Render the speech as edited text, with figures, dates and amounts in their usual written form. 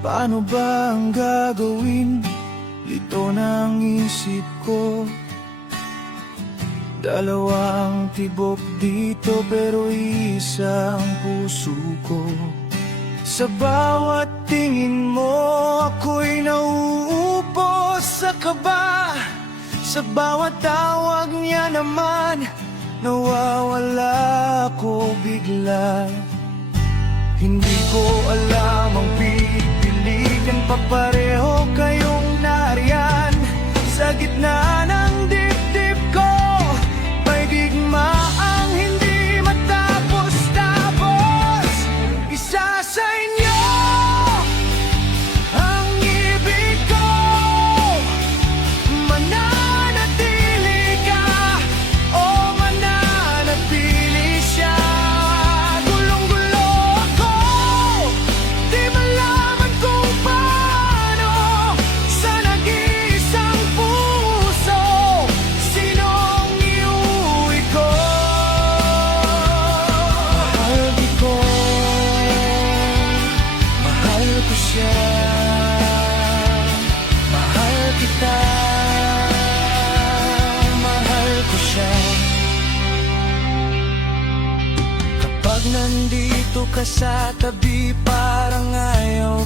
Paano ba ang gagawin? Lito ng isip ko. Dalawang tibok dito pero isang puso ko. Sa bawat tingin mo ako'y nauupo sa kaba. Sa bawat tawag niya naman nawawala ako bigla. Hindi ko alam ang pipiliin pa, pareho kayong nariyan sa gitna ng dibdib ko. May digmaang hindi matapos-tapos. Isa sa inyo ang ibig ko. Mananatili ka o mananatili siya. Gulong-gulo ako, di malaman kung paano. Sa nag-iisang puso, sinong iuwi ko? Mahal ko siya, mahal kita, mahal ko siya. Kapag nandito ka sa tabi, parang ayaw